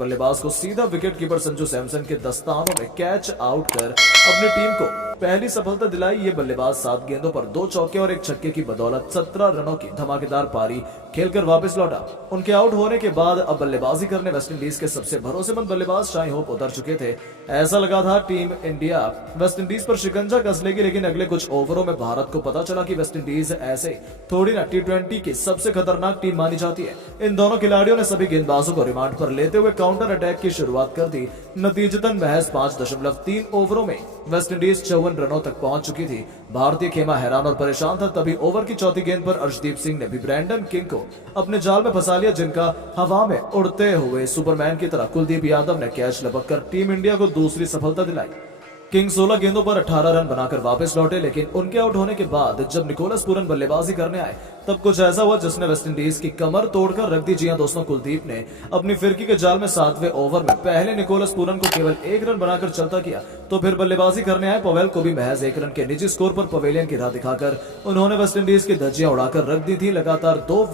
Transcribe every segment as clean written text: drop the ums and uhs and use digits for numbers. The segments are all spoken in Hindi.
बल्लेबाज को सीधा विकेट कीपर संजू सैमसन के दस्तानों में कैच आउट कर अपनी टीम को पहली सफलता दिलाई। ये बल्लेबाज 7 गेंदों पर 2 चौके और 1 छक्के की बदौलत 17 रनों की धमाकेदार पारी खेलकर वापस लौटा। उनके आउट होने के बाद अब बल्लेबाजी करने वेस्टइंडीज के सबसे भरोसेमंद बल्लेबाज शाई होप उतर चुके थे। ऐसा लगा था टीम इंडिया वेस्टइंडीज पर शिकंजा कस लेगी, लेकिन अगले कुछ ओवरों में भारत को पता चला कि वेस्टइंडीज ऐसे थोड़ी ना T20 की सबसे खतरनाक टीम मानी जाती है। इन दोनों खिलाड़ियों ने सभी गेंदबाजों को रिमांड पर लेते हुए काउंटर अटैक की शुरुआत कर दी। नतीजतन महज 5.3 ओवरों में वेस्टइंडीज 54 रनों तक पहुंच चुकी थी। भारतीय खेमा हैरान और परेशान था। तभी ओवर की चौथी गेंद पर अर्शदीप सिंह ने भी ब्रैंडन किंग को अपने जाल में फंसा लिया, जिनका हवा में उड़ते हुए सुपरमैन की तरह कुलदीप यादव ने कैच लपक कर टीम इंडिया को दूसरी सफलता दिलाई। किंग 16 गेंदों पर 18 रन बनाकर वापस लौटे, लेकिन उनके आउट होने के बाद जब निकोलस पूरन बल्लेबाजी करने आए तब कुछ ऐसा हुआ जिसने वेस्टइंडीज की कमर तोड़कर रख दी। जी हां दोस्तों, कुलदीप ने अपनी फिरकी के जाल में 7वें ओवर में पहले निकोलस पूरन को केवल 1 रन बनाकर चलता किया, तो फिर बल्लेबाजी करने आए पवेल को भी महज 1 रन के निजी स्कोर पर पवेलियन की राह दिखाकर उन्होंने वेस्टइंडीज की धज्जियां उड़ाकर रख दी थी। लगातार 2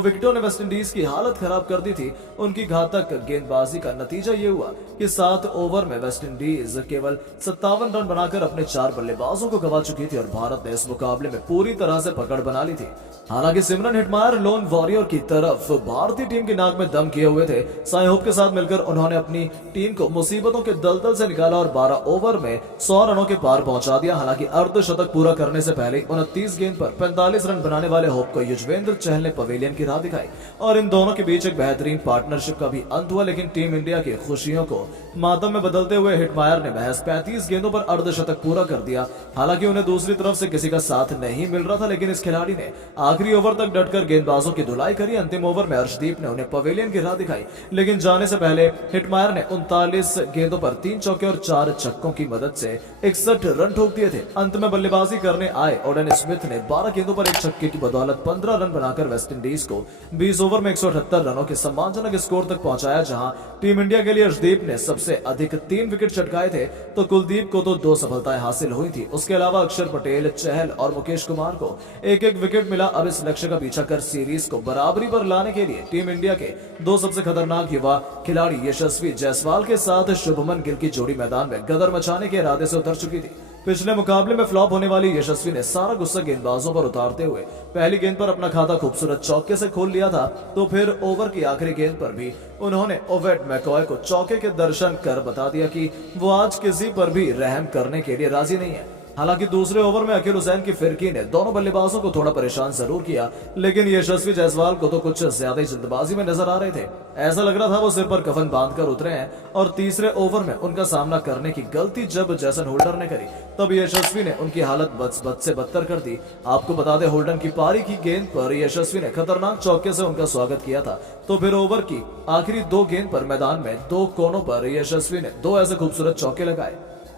विकेटों ने वेस्टइंडीज की हालत खराब कर दी थी। उनकी घातक गेंदबाजी का नतीजा ये हुआ कि 7 ओवर में वेस्टइंडीज केवल 57 रन बनाकर अपने 4 बल्लेबाजों को गंवा चुकी थी और भारत ने इस मुकाबले में पूरी तरह से पकड़ बना ली थी। हालांकि सिमरन हेटमायर लोन वॉरियर की तरफ भारतीय टीम की नाक में दम किए हुए थे। साई होप के साथ मिलकर उन्होंने अपनी टीम को मुसीबतों के दलदल से निकाला और 12 ओवर में 100 रनों के पार पहुंचा दिया। हालांकि अर्धशतक पूरा करने से पहले 29 गेंद पर 45 रन बनाने वाले होप को युजवेंद्र चहल ने पवेलियन की राह दिखाई और इन दोनों के बीच एक बेहतरीन पार्टनरशिप का भी अंत हुआ। लेकिन टीम इंडिया की खुशियों को मातम में बदलते हुए हेटमायर ने महज 35 गेंदों पर अर्धशतक पूरा कर दिया। हालांकि उन्हें दूसरी तरफ से किसी का साथ नहीं मिल रहा था, लेकिन इस खिलाड़ी ने आखिरी ओवर तक डटकर गेंदबाजों की धुलाई करी। अंतिम ओवर में अर्शदीप ने उन्हें पवेलियन की राह दिखाई, लेकिन जाने से पहले हेटमायर ने 39 गेंदों पर 3 चौके और 4 छक्कों की मदद से 61 रन ठोक दिए थे। अंत में बल्लेबाजी करने आए ओडेन स्मिथ ने 12 गेंदों पर 1 छक्के की बदौलत 15 रन बनाकर वेस्टइंडीज को 20 ओवर में 178 रनों के सम्मानजनक स्कोर तक पहुंचाया। जहां टीम इंडिया के लिए अर्शदीप ने सबसे अधिक 3 विकेट चटकाए थे, तो कुलदीप को तो 2 सफलताएं हासिल हुई थी। उसके अलावा अक्षर पटेल, चहल और मुकेश कुमार को एक विकेट मिला। अब इस लक्ष्य का पीछा कर सीरीज को बराबरी पर लाने के लिए टीम इंडिया के 2 सबसे खतरनाक युवा खिलाड़ी यशस्वी जायसवाल के साथ शुभमन गिल की जोड़ी मैदान में गदर मचाने के इरादे से उतर चुकी थी। पिछले मुकाबले में फ्लॉप होने वाली यशस्वी ने सारा गुस्सा गेंदबाजों पर उतारते हुए पहली गेंद पर अपना खाता खूबसूरत चौके से खोल लिया था, तो फिर ओवर की आखिरी गेंद पर भी उन्होंने ओवेट मैकॉय को चौके के दर्शन कर बता दिया कि वो आज किसी पर भी रहम करने के लिए राजी नहीं है। हालांकि दूसरे ओवर में अकील हुसैन की फिरकी ने दोनों बल्लेबाजों को थोड़ा परेशान जरूर किया, लेकिन यशस्वी जायसवाल को तो कुछ ज्यादा ही जल्दबाजी में नजर आ रहे थे। ऐसा लग रहा था वो सिर पर कफन बांधकर उतरे हैं। और तीसरे ओवर में उनका सामना करने की गलती जब जैसन होल्डर ने करी, तब यशस्वी ने उनकी हालत बद से बदतर कर दी। आपको बता दें, होल्डन की पारी की गेंद पर यशस्वी ने खतरनाक चौके से उनका स्वागत किया था, तो फिर ओवर की आखिरी 2 गेंद पर मैदान में 2 कोनों पर यशस्वी ने 2 ऐसे खूबसूरत चौके लगाए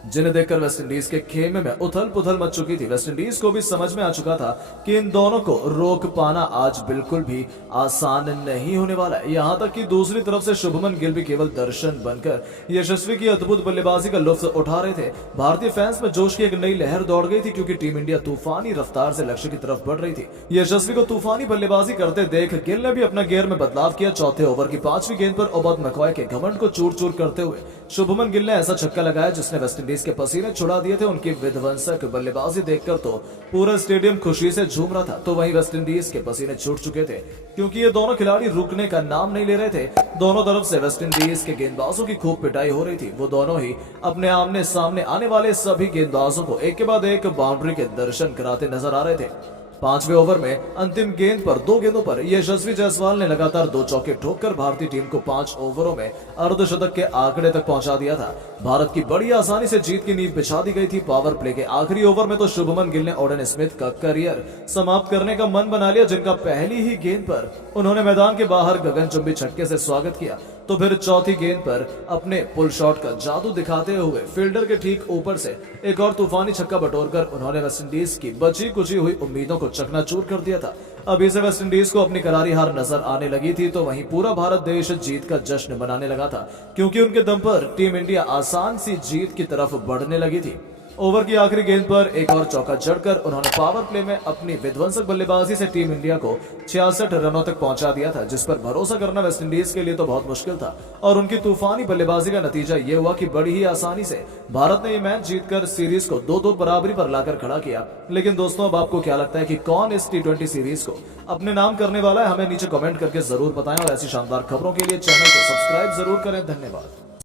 जिन्हें देखकर वेस्टइंडीज के खेमे में उथल पुथल मच चुकी थी। वेस्टइंडीज को भी समझ में आ चुका था कि इन दोनों को रोक पाना आज बिल्कुल भी आसान नहीं होने वाला है। यहाँ तक कि दूसरी तरफ से शुभमन गिल भी केवल दर्शन बनकर यशस्वी की अद्भुत बल्लेबाजी का लुत्फ उठा रहे थे। भारतीय फैंस में जोश की एक नई लहर दौड़ गई थी, क्योंकि टीम इंडिया तूफानी रफ्तार से लक्ष्य की तरफ बढ़ रही थी। यशस्वी को तूफानी बल्लेबाजी करते देख गिल ने भी अपना गेयर में बदलाव किया। चौथे ओवर की 5वीं गेंद पर ओबेद मैकॉय के घमंड को चूर चूर करते हुए शुभमन गिल ने ऐसा छक्का लगाया जिसने वेस्टइंडीज के पसीने छुड़ा दिए थे। उनकी विध्वंसक बल्लेबाजी देखकर तो पूरा स्टेडियम खुशी से झूम रहा था, तो वहीं वेस्टइंडीज के पसीने छूट चुके थे, क्योंकि ये दोनों खिलाड़ी रुकने का नाम नहीं ले रहे थे। दोनों तरफ से वेस्टइंडीज के गेंदबाजों की खूब पिटाई हो रही थी। वो दोनों ही अपने आमने सामने आने वाले सभी गेंदबाजों को एक के बाद एक बाउंड्री के दर्शन कराते नजर आ रहे थे। 5वें ओवर में अंतिम गेंद पर 2 गेंदों पर यशस्वी जायसवाल ने लगातार 2 चौके ठोककर भारतीय टीम को 5 ओवरों में अर्धशतक के आंकड़े तक पहुंचा दिया था। भारत की बड़ी आसानी से जीत की नींव बिछा दी गई थी। पावर प्ले के आखिरी ओवर में तो शुभमन गिल ने ओडेन स्मिथ का करियर समाप्त करने का मन बना लिया, जिनका पहली ही गेंद पर उन्होंने मैदान के बाहर गगनचुंबी छक्के से स्वागत किया। तो फिर चौथी गेंद पर अपने पुल शॉट का जादू दिखाते हुए फील्डर के ठीक ऊपर से एक और तूफानी छक्का बटोरकर उन्होंने वेस्टइंडीज की बची कुची हुई उम्मीदों को चकनाचूर कर दिया था। अभी से वेस्टइंडीज को अपनी करारी हार नजर आने लगी थी, तो वहीं पूरा भारत देश जीत का जश्न मनाने लगा था, क्योंकि उनके दम पर टीम इंडिया आसान सी जीत की तरफ बढ़ने लगी थी। ओवर की आखिरी गेंद पर एक और चौका जड़कर उन्होंने पावर प्ले में अपनी विध्वंसक बल्लेबाजी से टीम इंडिया को 66 रनों तक पहुंचा दिया था, जिस पर भरोसा करना वेस्टइंडीज के लिए तो बहुत मुश्किल था। और उनकी तूफानी बल्लेबाजी का नतीजा ये हुआ कि बड़ी ही आसानी से भारत ने ये मैच जीतकर सीरीज को 2-2 बराबरी पर लाकर खड़ा किया। लेकिन दोस्तों, अब आपको क्या लगता है कि कौन इस T20 सीरीज को अपने नाम करने वाला है? हमें नीचे कमेंट करके जरूर बताएं और ऐसी शानदार खबरों के लिए चैनल को सब्सक्राइब जरूर करें। धन्यवाद।